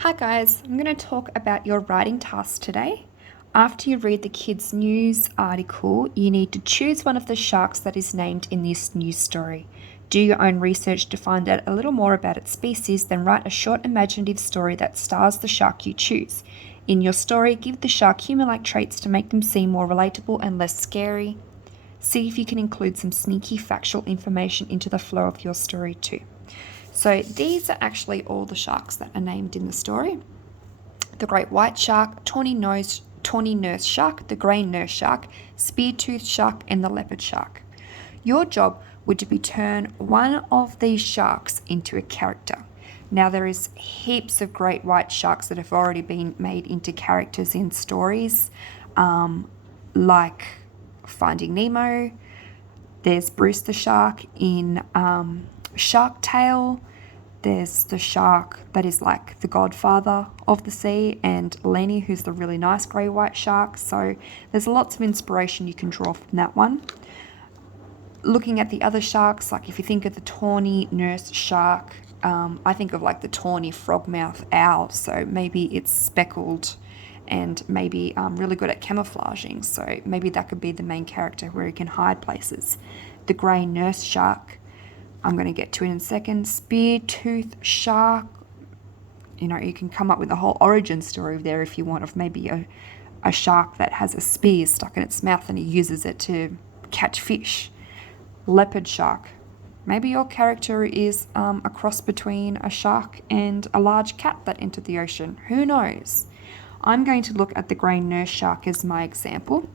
Hi guys, I'm going to talk about your writing task today. After you read the kids' news article, you need to choose one of the sharks that is named in this news story. Do your own research to find out a little more about its species, then write a short imaginative story that stars the shark you choose. In your story, give the shark human-like traits to make them seem more relatable and less scary. See if you can include some sneaky factual information into the flow of your story too. So these are actually all the sharks that are named in the story. The great white shark, tawny nurse shark, the grey nurse shark, spear-toothed shark, and the leopard shark. Your job would be to turn one of these sharks into a character. Now there is heaps of great white sharks that have already been made into characters in stories, like Finding Nemo. There's Bruce the shark in Shark Tale. There's the shark that is like the godfather of the sea, and Lenny, who's the really nice grey white shark. So there's lots of inspiration you can draw from that one. Looking at the other sharks, like if you think of the tawny nurse shark, I think of like the tawny frogmouth owl. So maybe it's speckled and maybe really good at camouflaging. So maybe that could be the main character where he can hide places. The grey nurse shark, I'm going to get to it in a second. Spear-toothed shark. You know, you can come up with a whole origin story there if you want, of maybe a shark that has a spear stuck in its mouth and he uses it to catch fish. Leopard shark. Maybe your character is a cross between a shark and a large cat that entered the ocean. Who knows? I'm going to look at the grey nurse shark as my example.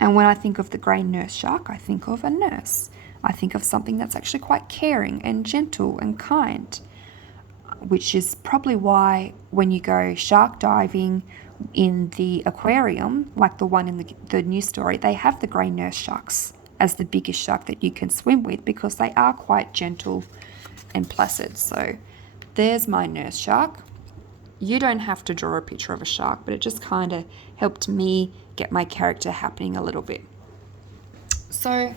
And when I think of the grey nurse shark, I think of a nurse. I think of something that's actually quite caring and gentle and kind, which is probably why when you go shark diving in the aquarium, like the one in the news story, they have the grey nurse sharks as the biggest shark that you can swim with because they are quite gentle and placid. So there's my nurse shark. You don't have to draw a picture of a shark, but it just kind of helped me get my character happening a little bit. So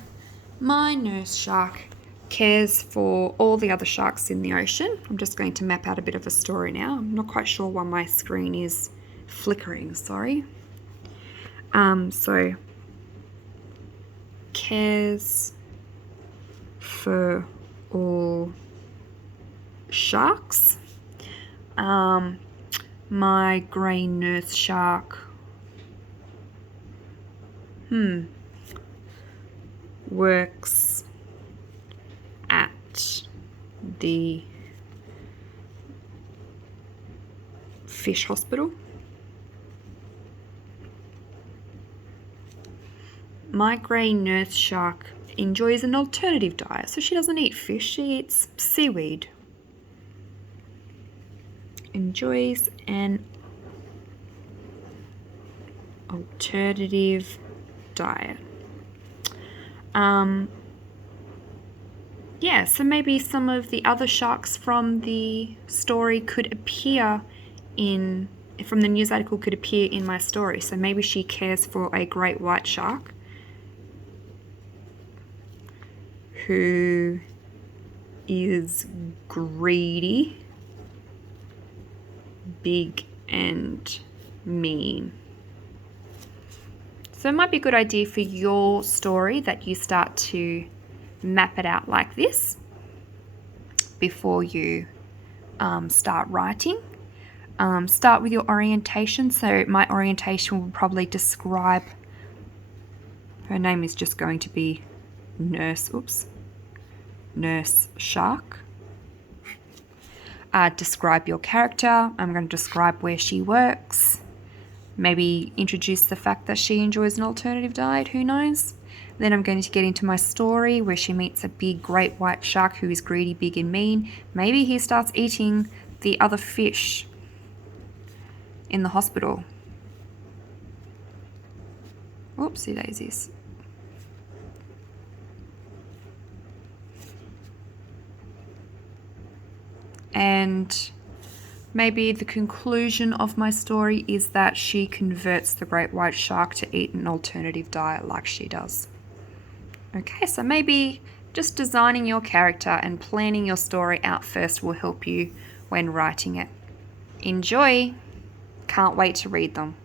my nurse shark cares for all the other sharks in the ocean. I'm just going to map out a bit of a story now. I'm not quite sure why my screen is flickering, sorry. So cares for all sharks. My grey nurse shark works at the fish hospital. My grey nurse shark enjoys an alternative diet, so she doesn't eat fish, she eats seaweed. Enjoys an alternative diet. Yeah, so maybe some of the other sharks from the story could appear from the news article could appear in my story. So maybe she cares for a great white shark who is greedy, big and mean. So it might be a good idea for your story that you start to map it out like this before you start writing. Start with your orientation. So my orientation will probably describe, her name is just going to be Nurse Shark. Describe your character. I'm going to describe where she works. Maybe introduce the fact that she enjoys an alternative diet, who knows? Then I'm going to get into my story where she meets a big great white shark who is greedy, big and mean. Maybe he starts eating the other fish in the hospital. Whoopsie daisies. And maybe the conclusion of my story is that she converts the great white shark to eat an alternative diet like she does. Okay, so maybe just designing your character and planning your story out first will help you when writing it. Enjoy! Can't wait to read them.